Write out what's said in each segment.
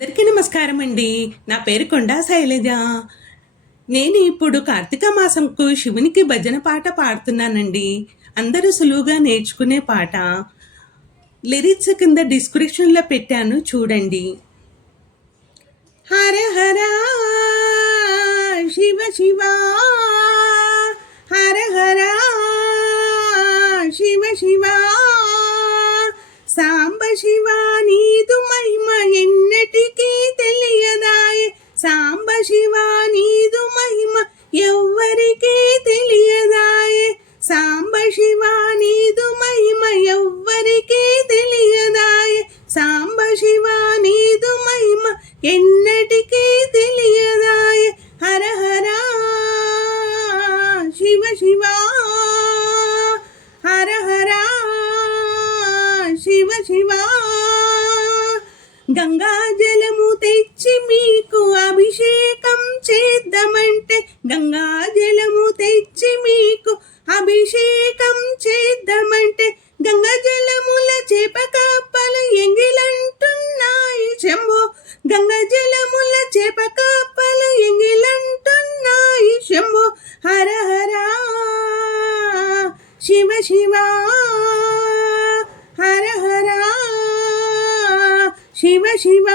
అందరికీ నమస్కారం అండి. నా పేరు కొండా శైలజ. నేను ఇప్పుడు కార్తీక మాసంకు శివునికి భజన పాట పాడుతున్నానండి. అందరూ సులువుగా నేర్చుకునే పాట. లిరిక్స్ కింద డిస్క్రిప్షన్‌లో పెట్టాను చూడండి. హర హర శివ శివ హర హర శివ శివ సాంబ శివ నీదు మహిమ ఎన్నటికీ తెలియదాయే. సాంబ శివ నీదు మహిమ ఎవ్వరికీ తెలియదాయే. సాంబ శివ నీదు మహిమ ఎవ్వరికీ తెలియదాయే. సాంబ శివ నీదు మహిమ ఎన్నటికీ తెలియదాయే. హర హర శివ శివ హర హర శివ శివ గంగా జలము తెచ్చి మీకు అభిషేకం చేద్దామంటే. గంగా జలము తెచ్చి మీకు అభిషేకం చేద్దామంటే. గంగా జలముల చేప కప్పలు ఎంగిలంటున్నాయి శంభో. గంగా జలముల చేప కప్పలు ఎంగిలంటున్నాయి శంభో. హర హర శివ శివ హర హర శివ శివ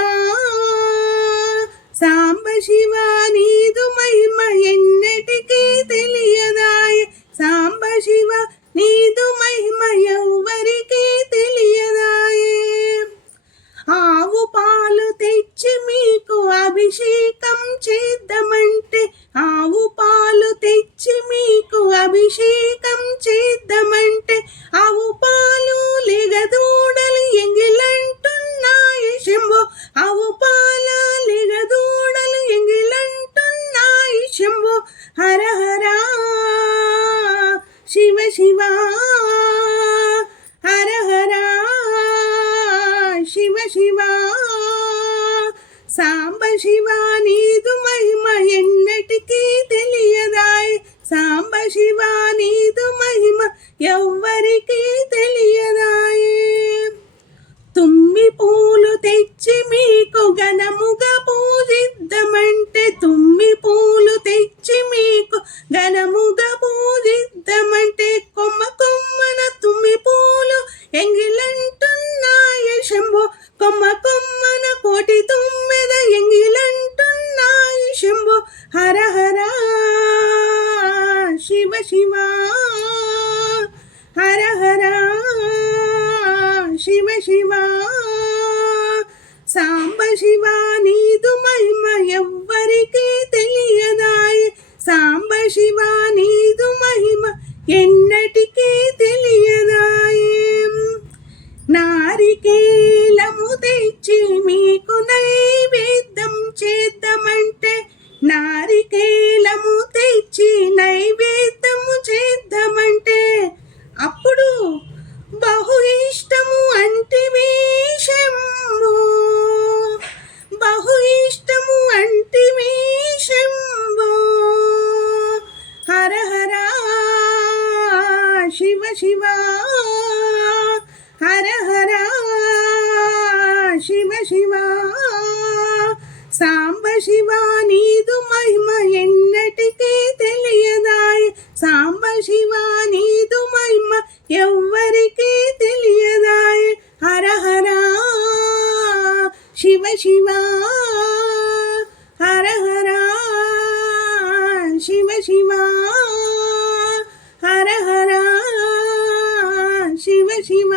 సాంబ శివ నీదు మహిమ ఎన్నటికీ తెలియదాయే. సాంబ శివ నీదు మహిమ ఎవ్వరికీ తెలియదాయే. ఆవు పాలు తెచ్చి మీకు అభిషేకం చేద్దామంటే. ఆవు పాలు తెచ్చి మీకు అభిషేకం చేద్దామంటే. ఆవు పాలు లెగదూడలు ఎంగిలంటున్నాయి శంభో. ఆవు పాల లెగదూడలు ఎంగిలంటున్నాయి శంభో. హర హర శివ శివ హర హర శివ శివ సాంబ శివ నీదు మహిమ ఎన్నటికీ తెలియదాయే. సాంబ శివ నీదు మహిమ ఎవ్వరికీ తెలియదాయే. తుమ్మి పూలు తెచ్చి మీకు ఘనముగా పూజిద్దామంటే. తుమ్మి పూలు తెచ్చి మీకు ఘనముగా పూజిద్దామంటే. కొమ్మ కొమ్మన తుమ్మి పూలు ఎంగిలంటున్నాయి శంభో. కొమ్మ కొమ్మన కోటి తుమ్మెద ఎంగిలంటున్నాయి శంభో. హర హర శివ శివ హర హర శివ శివ సాంబ శివ నీదు మహిమ ఎవ్వరికీ తెలియదాయే. సాంబ శివ నీదు మహిమ ఎన్నటికీ తెలియదాయే. నారికేలము తెచ్చి మీకు నైవేద్యం చేద్దామంటే. నారికేలము తెచ్చి నైవేద్యము చేద్దామంటే. అప్పుడు బహు ఇష్టము అంటివి శంభో. బహు ఇష్టము అంటివి శంభో. హర హర శివ శివ హర హర శివ శివ సాంబ శివ నీదు మహిమ ఎన్నటికీ తెలియదాయే. సాంబ శివ నీదు మహిమ ఎవ్వరికీ తెలియదాయే. హర హర శివ శివ హర హర శివ శివ హర హర శివ శివ